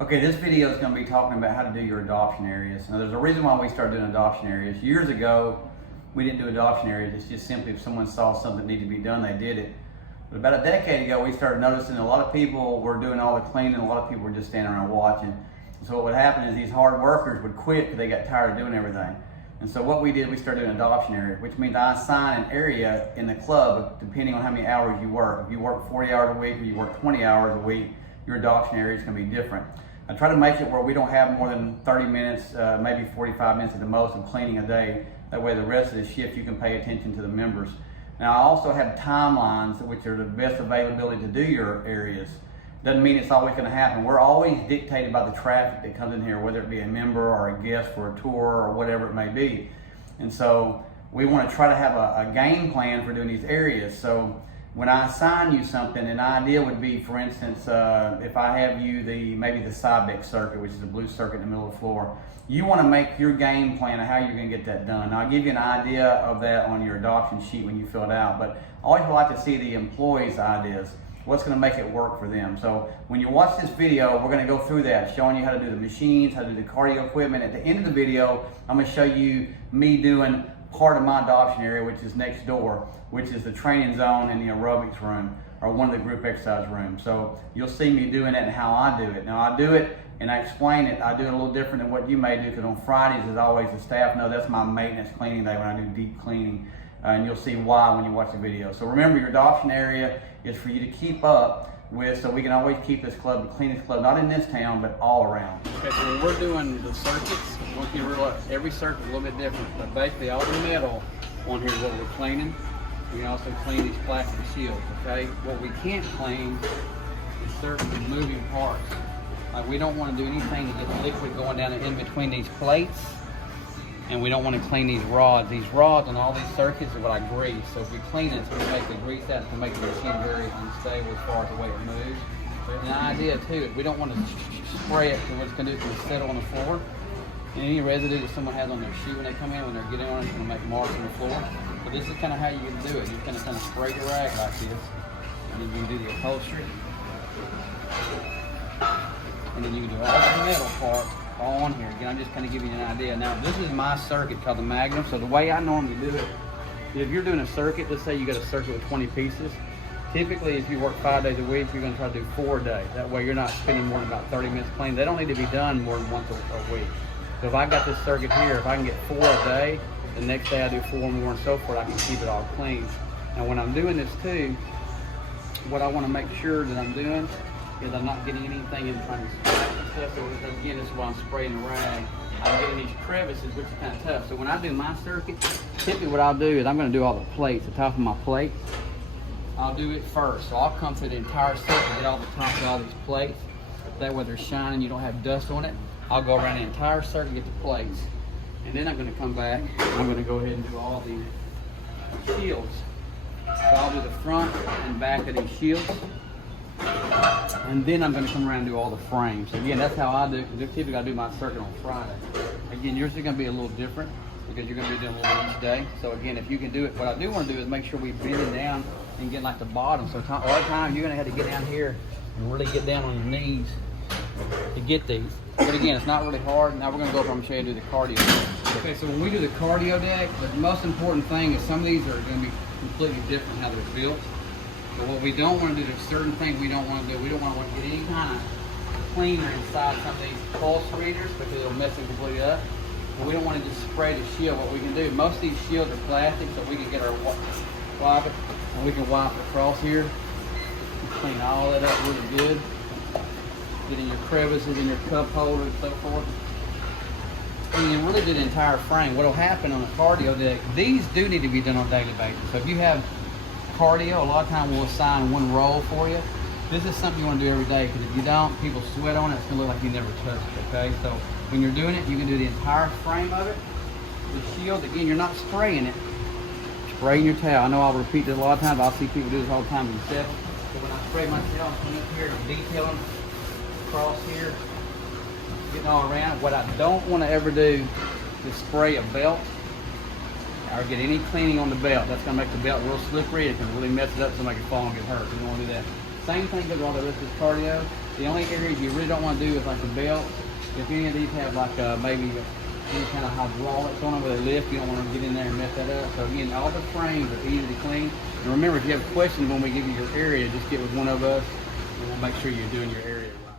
Okay, this video is going to be talking about how to do your adoption areas. Now, there's a reason why we started doing adoption areas. Years ago, we didn't do adoption areas. It's just simply if someone saw something needed to be done, they did it. But about a decade ago, we started noticing a lot of people were doing all the cleaning, a lot of people were just standing around watching. And so what would happen is these hard workers would quit because they got tired of doing everything. And so what we did, we started doing an adoption area, which means I assign an area in the club depending on how many hours you work. If you work 40 hours a week or you work 20 hours a week, your adoption area is going to be different. I try to make it where we don't have more than 30 minutes, maybe 45 minutes at the most of cleaning a day. That way the rest of the shift you can pay attention to the members. Now I also have timelines which are the best availability to do your areas. Doesn't mean it's always going to happen. We're always dictated by the traffic that comes in here, whether it be a member or a guest for a tour or whatever it may be. And so we want to try to have a game plan for doing these areas. So when I assign you something, an idea would be, for instance, if I have you maybe the Cybex circuit, which is the blue circuit in the middle of the floor, you want to make your game plan of how you're going to get that done. Now, I'll give you an idea of that on your adoption sheet when you fill it out, but I always like to see the employees' ideas. What's going to make it work for them. So when you watch this video, we're going to go through that, showing you how to do the machines, how to do the cardio equipment. At the end of the video, I'm going to show you me doing part of my adoption area, which is next door, which is the training zone and the aerobics room, or one of the group exercise rooms. So you'll see me doing it and how I do it. Now I do it and I explain it. I do it a little different than what you may do, because on Fridays, as always, the staff know that's my maintenance cleaning day when I do deep cleaning. And you'll see why when you watch the video. So remember, your adoption area is for you to keep up with, so we can always keep this club the cleanest club, not in this town, but all around. Okay, so when we're doing the circuits, I want you to realize every circuit is a little bit different, but basically all the metal on here is what we're cleaning. We can also clean these plastic shields, okay? What we can't clean is certain moving parts. Like we don't want to do anything to get liquid going down in between these plates. And we don't want to clean these rods. These rods on all these circuits are what I grease. So if we clean it, it's going to make the grease out, it's going to make the machine very unstable as far as the way it moves. And the idea too, we don't want to spray it, because what it's going to do is it's going to settle on the floor. And any residue that someone has on their shoe when they come in, when they're getting on it, it's going to make marks on the floor. So this is kind of how you can do it. You kind of spray the rag like this, and then you can do the upholstery. And then you can do all the metal parts all on here. Again, I'm just kind of giving you an idea. Now, this is my circuit called the Magnum. So the way I normally do it, if you're doing a circuit, let's say you got a circuit with 20 pieces. Typically, if you work 5 days a week, you're going to try to do 4 a day. That way, you're not spending more than about 30 minutes cleaning. They don't need to be done more than once a week. So if I got this circuit here, if I can get 4 a day, the next day I do 4 more and so forth, I can keep it all clean. Now, when I'm doing this too, what I want to make sure that I'm doing is I'm not getting anything in trying to scratch and stuff. So again, this is why I'm spraying the rag. I'm getting these crevices, which is kind of tough. So when I do my circuit, typically what I'll do is I'm going to do all the plates, the top of my plate. I'll do it first. So I'll come through the entire circuit, get all the top of all these plates. That way they're shining, you don't have dust on it. I'll go around the entire circuit, get the plates. And then I'm going to come back, I'm going to go ahead and do all the shields. So I'll do the front and back of these shields. And then I'm going to come around and do all the frames. Again, that's how I do it, because typically I do my circuit on Friday. Again, yours is going to be a little different, because you're going to be doing a little each day. So again, if you can do it, what I do want to do is make sure we bend it down and get like the bottom. So a lot of times you're going to have to get down here and really get down on your knees to get these. But again, it's not really hard. Now we're going to go over and show you how to do the cardio deck. Okay, so when we do the cardio deck, the most important thing is some of these are going to be completely different how they're built. But what we don't want to do, there's certain things we don't want to do. We don't want to get any kind of cleaner inside some of these pulse readers, because it'll mess them completely up. But we don't want to just spray the shield. What we can do, most of these shields are plastic, so we can get our wipe it, and we can wipe it across here. Clean all that up really good. Getting your crevices in your cup holder and so forth. And you really do the entire frame. What will happen on a cardio deck, these do need to be done on a daily basis. So if you have cardio, a lot of times we'll assign one roll for you. This is something you want to do every day, because if you don't, people sweat on it, it's going to look like you never touched it, okay? So when you're doing it, you can do the entire frame of it. The shield, again, you're not spraying it. Spraying your towel. I know I'll repeat this a lot of times, but I'll see people do this all the time in the session. So when I spray my towel, I'm coming up here and I'm detailing across here, getting all around. What I don't want to ever do is spray a belt or get any cleaning on the belt. That's going to make the belt real slippery. It can really mess it up, somebody can fall and get hurt. You don't want to do that. Same thing goes with all the rest of this cardio. The only areas you really don't want to do is like the belt. If any of these have like maybe any kind of hydraulics on them where they lift, you don't want to get in there and mess that up. So again, all the frames are easy to clean. And remember, if you have questions when we give you your area, just get with one of us and we'll make sure you're doing your area right.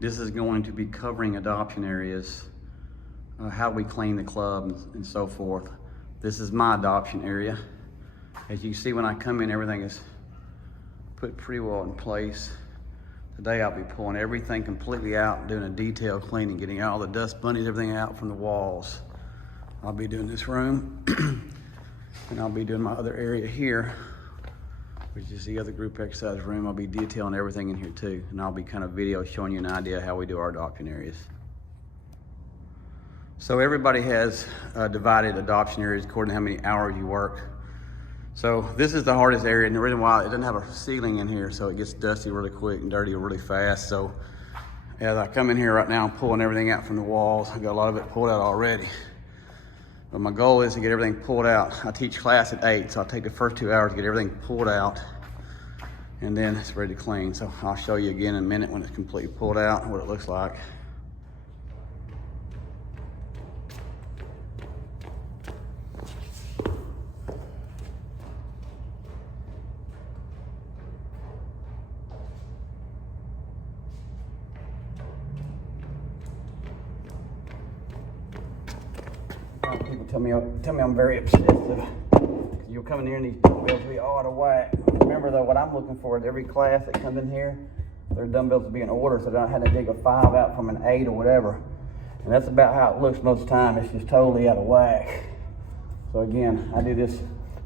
This is going to be covering adoption areas, how we clean the club and so forth. This is my adoption area. As you see when I come in, everything is put pretty well in place. Today I'll be pulling everything completely out, doing a detailed cleaning, getting all the dust bunnies, everything out from the walls. I'll be doing this room and I'll be doing my other area here, which is the other group exercise room. I'll be detailing everything in here too. And I'll be kind of video showing you an idea how we do our adoption areas. So everybody has divided adoption areas according to how many hours you work. So this is the hardest area, and the reason why it doesn't have a ceiling in here, so it gets dusty really quick and dirty really fast. So as I come in here right now, I'm pulling everything out from the walls. I got a lot of it pulled out already. But my goal is to get everything pulled out. I teach class at 8, so I'll take the first 2 hours to get everything pulled out, and then it's ready to clean. So I'll show you again in a minute when it's completely pulled out, what it looks like. People tell me I'm very obsessive. You'll come in here and these dumbbells will be all out of whack. Remember though, what I'm looking for is every class that comes in here, their dumbbells will be in order, so they don't have to dig a 5 out from an 8 or whatever. And that's about how it looks most of the time. It's just totally out of whack. So again, I do this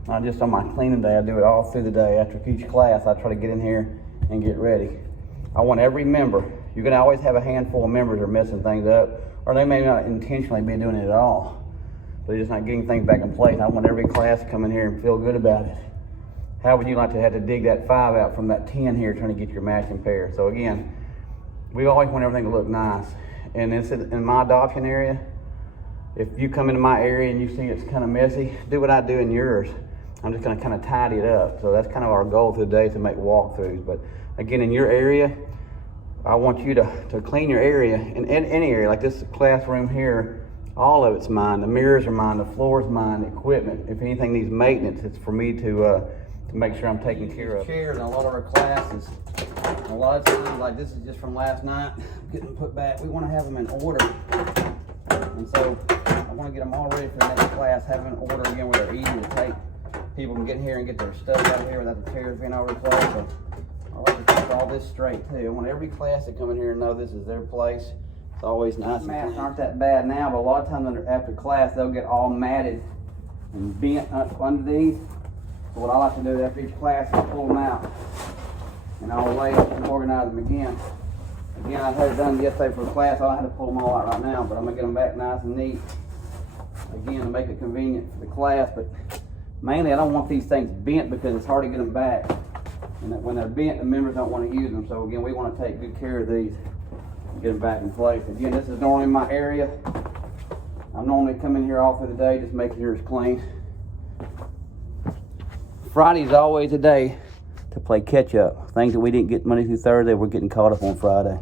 not just on my cleaning day, I do it all through the day. After each class, I try to get in here and get ready. I want every member, you're gonna always have a handful of members that are messing things up, or they may not intentionally be doing it at all. They're just not getting things back in place. I want every class to come in here and feel good about it. How would you like to have to dig that 5 out from that 10 here trying to get your matching pair? So again, we always want everything to look nice. And this is in my adoption area. If you come into my area and you see it's kind of messy, do what I do in yours. I'm just gonna kind of tidy it up. So that's kind of our goal today, to make walkthroughs. But again, in your area, I want you to clean your area. In any area, like this classroom here, all of it's mine. The mirrors are mine, the floor is mine, the equipment. If anything needs maintenance, it's for me to make sure I'm taking care of. Chairs in a lot of our classes, a lot of times, like this is just from last night, getting put back. We want to have them in order. And so I want to get them all ready for the next class, have them in order again where they're easy to take. People can get in here and get their stuff out of here without the chairs being all replaced. So I like to keep all this straight too. I want every class to come in here and know this is their place. It's always nice. Mats aren't that bad now, but a lot of times after class, they'll get all matted and bent up under these. So what I like to do after each class is pull them out, and I'll lay up and organize them again. Again, I had it done yesterday for the class. I don't have to pull them all out right now, but I'm gonna get them back nice and neat. Again, to make it convenient for the class, but mainly I don't want these things bent because it's hard to get them back. And when they're bent, the members don't want to use them. So again, we want to take good care of these. Get them back in place. Again, this is normally my area. I normally come in here all through the day, just making sure it's clean. Friday's always a day to play catch up. Things that we didn't get Monday through Thursday, we're getting caught up on Friday.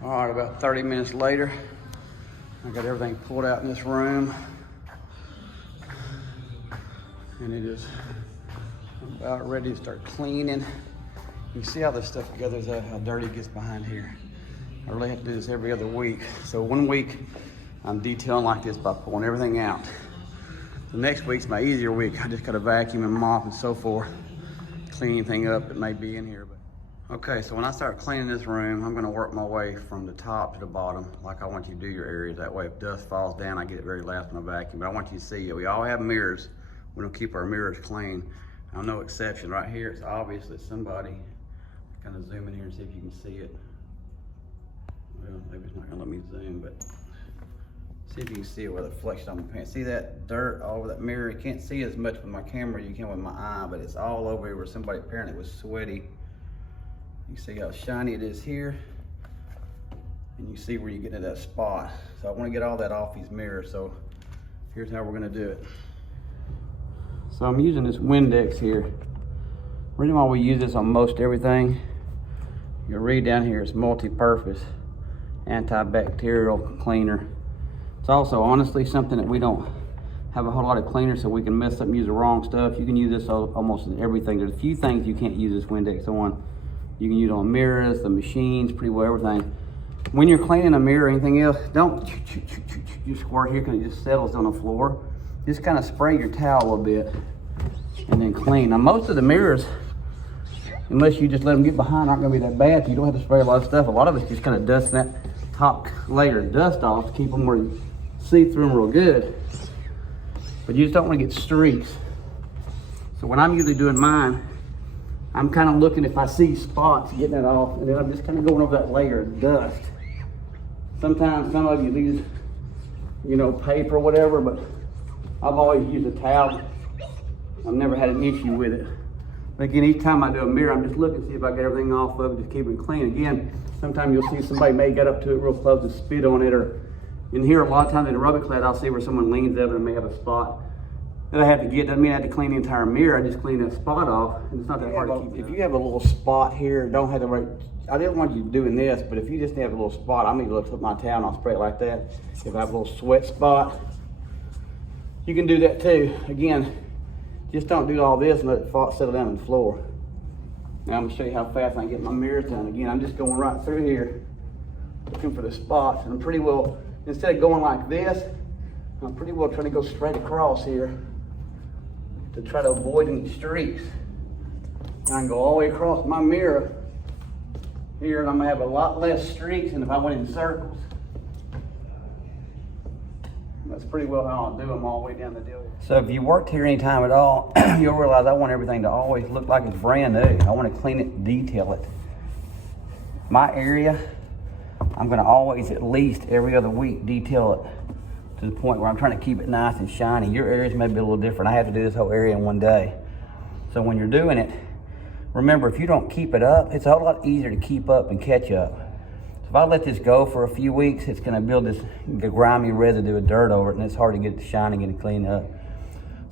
All right, about 30 minutes later, I got everything pulled out in this room, and it is about ready to start cleaning. You can see how this stuff gathers out, how dirty it gets behind here. I really have to do this every other week. So 1 week, I'm detailing like this by pulling everything out. The next week's my easier week. I just got to vacuum and mop and so forth, clean anything up that may be in here. But Okay, so when I start cleaning this room, I'm gonna work my way from the top to the bottom, like I want you to do your areas. That way, if dust falls down, I get it very last when I vacuum. But I want you to see it. We all have mirrors. We don't keep our mirrors clean. I'm no exception. Right here, it's obvious that somebody, kind of zoom in here and see if you can see it. Well, maybe it's not gonna let me zoom, but see if you can see it with a reflection on my pants. See that dirt all over that mirror? You can't see it as much with my camera, you can with my eye, but it's all over here where somebody apparently was sweaty. You see how shiny it is here, and you see where you get into that spot. So I want to get all that off these mirrors, so here's how we're going to do it. So I'm using this Windex here. The reason why we use this on most everything, you'll read down here, it's multi-purpose, antibacterial cleaner. It's also honestly something that we don't have a whole lot of cleaners, so we can mess up and use the wrong stuff. You can use this almost in everything. There's a few things you can't use this Windex on. You can use it on mirrors, the machines, pretty well everything. When you're cleaning a mirror or anything else, don't you squirt here because it just settles on the floor. Just kind of spray your towel a little bit and then clean. Now most of the mirrors, unless you just let them get behind, aren't gonna be that bad. You don't have to spray a lot of stuff. A lot of it's just kind of dusting that top layer of dust off to keep them where you see through them real good. But you just don't want to get streaks. So when I'm usually doing mine, I'm kind of looking if I see spots, getting it off, and then I'm just kind of going over that layer of dust. Sometimes some of you use, paper or whatever, but I've always used a towel. I've never had an issue with it. But again, each time I do a mirror, I'm just looking to see if I get everything off of it, just keep it clean. Again, sometimes you'll see somebody may get up to it real close and spit on it, or in here a lot of times in a rubber clad, I'll see where someone leans up and may have a spot that I have to get. Doesn't mean I have to clean the entire mirror. I just clean that spot off, and it's not that hard to keep. If you have a little spot here, don't have to worry. I didn't want you doing this, but if you just have a little spot, I'm gonna look up my towel and I'll spray it like that. If I have a little sweat spot, you can do that too. Again, just don't do all this and let it settle down on the floor. Now I'm gonna show you how fast I can get my mirrors done. Again, I'm just going right through here, looking for the spots, and I'm pretty well, instead of going like this, I'm pretty well trying to go straight across here to try to avoid any streaks. And I can go all the way across my mirror here, and I'm gonna have a lot less streaks than if I went in circles. That's pretty well how I'll do them all the way down the deal. So if you worked here any time at all, you'll realize I want everything to always look like it's brand new. I want to clean it, detail it. My area, I'm gonna always at least every other week detail it to the point where I'm trying to keep it nice and shiny. Your areas may be a little different. I have to do this whole area in one day. So when you're doing it, remember, if you don't keep it up, it's a whole lot easier to keep up and catch up. So if I let this go for a few weeks, it's gonna build this grimy residue of dirt over it, and it's hard to get it shiny and clean up.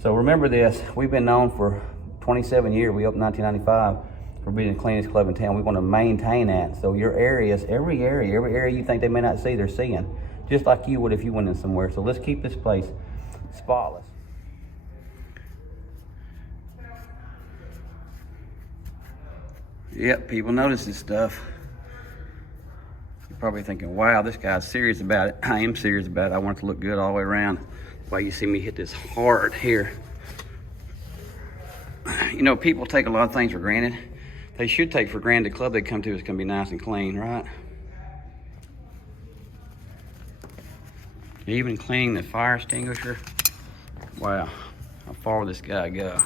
So remember this, we've been known for 27 years, we opened 1995, for being the cleanest club in town. We wanna maintain that. So your areas, every area you think they may not see, they're seeing. Just like you would if you went in somewhere. So let's keep this place spotless. Yep, people notice this stuff. You're probably thinking, wow, this guy's serious about it. I am serious about it. I want it to look good all the way around. That's why you see me hit this hard here. People take a lot of things for granted. They should take for granted the club they come to is gonna be nice and clean, right? Even cleaning the fire extinguisher. Wow, how far will this guy go?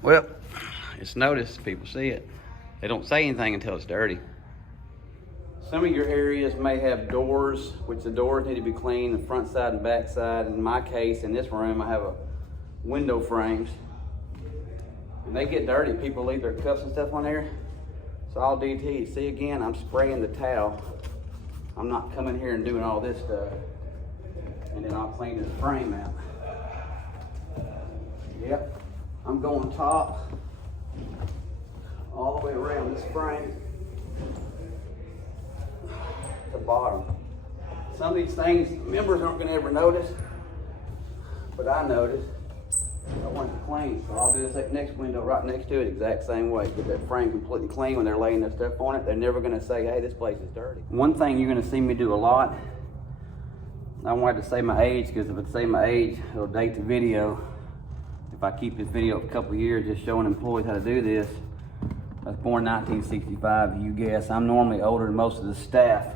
Well, it's noticed, people see it. They don't say anything until it's dirty. Some of your areas may have doors, which the doors need to be cleaned, the front side and back side. In my case, in this room, I have a window frames. And they get dirty, people leave their cups and stuff on there. It's all DT. See, again, I'm spraying the towel. I'm not coming here and doing all this stuff. And then I'll clean this frame out. Yep, I'm going top all the way around this frame to bottom. Some of these things members aren't going to ever notice, but I notice. I want it clean, so I'll do this next window right next to it, exact same way. Get that frame completely clean. When they're laying their stuff on it, they're never going to say, hey, this place is dirty. One thing you're going to see me do a lot, I wanted to say my age, because if it say my age, it'll date the video. If I keep this video a couple years just showing employees how to do this, I was born 1965, you guess. I'm normally older than most of the staff,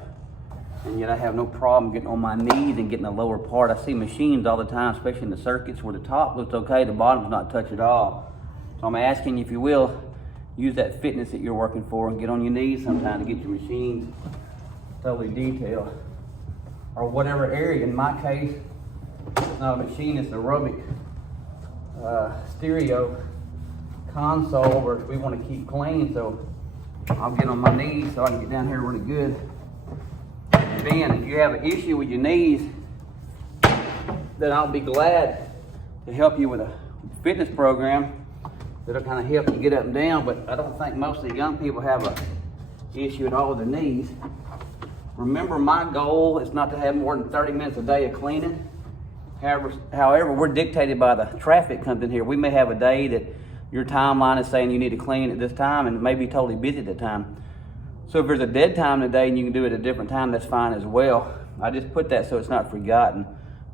and yet I have no problem getting on my knees and getting the lower part. I see machines all the time, especially in the circuits where the top looks okay, the bottom's not touched at all. So I'm asking you, if you will, use that fitness that you're working for and get on your knees sometime to get your machines totally detailed. Or whatever area. In my case, it's not a machine, it's an aerobic stereo console where we want to keep clean, so I'll get on my knees so I can get down here really good. Ben, if you have an issue with your knees, then I'll be glad to help you with a fitness program that'll kind of help you get up and down, but I don't think most of the young people have a issue at all with their knees. Remember, my goal is not to have more than 30 minutes a day of cleaning. However, we're dictated by the traffic comes in here. We may have a day that your timeline is saying you need to clean at this time, and it may be totally busy at the time. So if there's a dead time today and you can do it at a different time, that's fine as well. I just put that so it's not forgotten.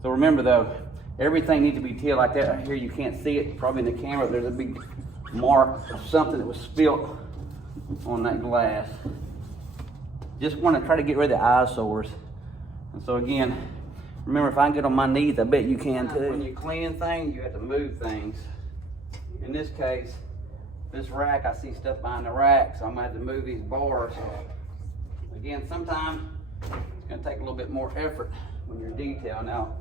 So remember though, everything needs to be tilled like that. Right here, you can't see it, probably in the camera, there's a big mark of something that was spilt on that glass. Just want to try to get rid of the eyesores. And so again, remember, if I can get on my knees, I bet you can too. When you're cleaning things, you have to move things. In this case, this rack, I see stuff behind the rack, so I'm gonna have to move these bars. Again, sometimes it's gonna take a little bit more effort when you're detailing. Now,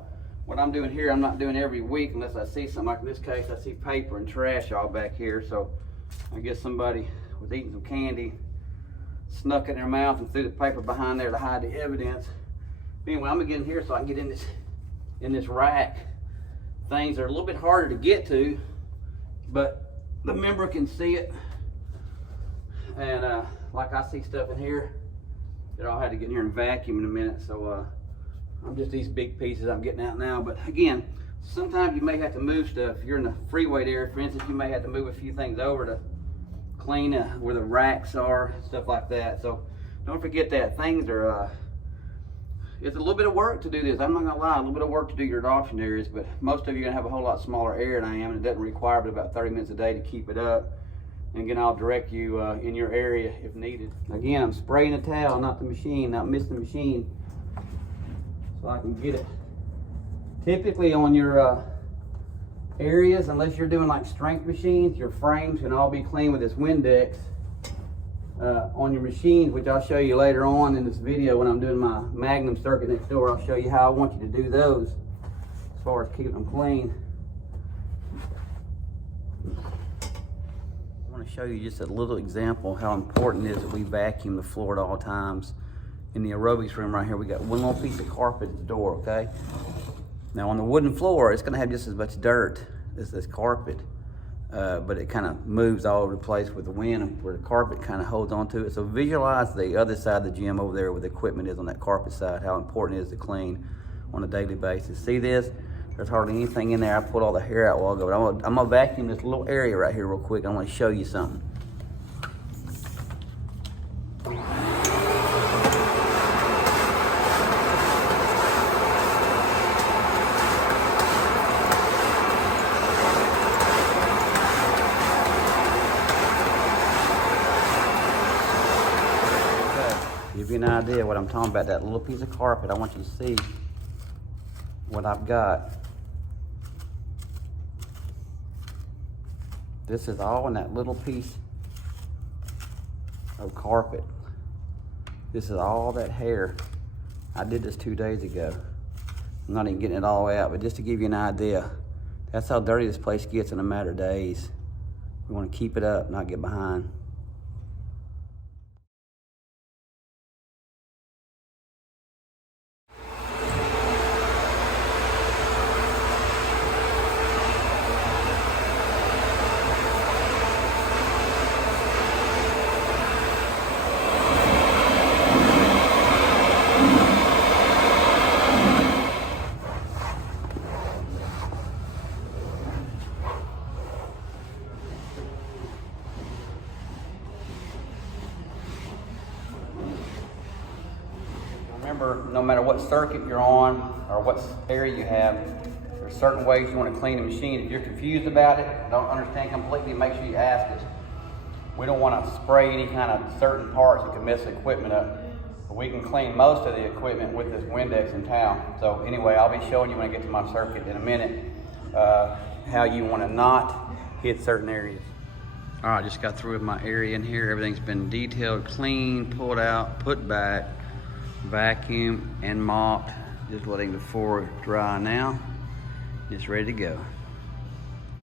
what I'm doing here, I'm not doing every week unless I see something. Like in this case, I see paper and trash all back here, so I guess somebody was eating some candy, snuck it in their mouth and threw the paper behind there to hide the evidence. But anyway, I'm gonna get in here so I can get in this rack. Things are a little bit harder to get to, but the member can see it. And like I see stuff in here that I'll have to get in here and vacuum in a minute. So I'm just these big pieces I'm getting out now. But again, sometimes you may have to move stuff. If you're in the freeway area, for instance, you may have to move a few things over to clean where the racks are, stuff like that. So don't forget that things are, it's a little bit of work to do this. I'm not gonna lie, a little bit of work to do your adoption areas, but most of you are gonna have a whole lot smaller area than I am, and it doesn't require but about 30 minutes a day to keep it up. And again, I'll direct you in your area if needed. Again, I'm spraying the towel, not the machine, not missing the machine, so I can get it. Typically on your areas, unless you're doing like strength machines, your frames can all be clean with this Windex. On your machines, which I'll show you later on in this video when I'm doing my Magnum circuit next door, I'll show you how I want you to do those as far as keeping them clean. I want to show you just a little example how important it is that we vacuum the floor at all times. In the aerobics room right here, we got one little piece of carpet at the door, okay? Now on the wooden floor, it's gonna have just as much dirt as this carpet. But it kind of moves all over the place with the wind where the carpet kind of holds onto it. So visualize the other side of the gym over there where the equipment is on that carpet side, how important it is to clean on a daily basis. See this? There's hardly anything in there. I pulled all the hair out a while ago, but I'm gonna vacuum this little area right here real quick. I want to show you something. Give you an idea what I'm talking about, that little piece of carpet. I want you to see what I've got. This is all in that little piece of carpet. This is all that hair. I did this 2 days ago. I'm not even getting it all out, but just to give you an idea, that's how dirty this place gets in a matter of days. We want to keep it up, not get behind. Remember, no matter what circuit you're on or what area you have, there's certain ways you want to clean the machine. If you're confused about it, don't understand completely, make sure you ask us. We don't want to spray any kind of certain parts that can mess the equipment up. But we can clean most of the equipment with this Windex and towel. So anyway, I'll be showing you when I get to my circuit in a minute how you want to not hit certain areas. All right, just got through with my area in here. Everything's been detailed, cleaned, pulled out, put back, vacuumed and mopped. Just letting the floor dry now. It's ready to go.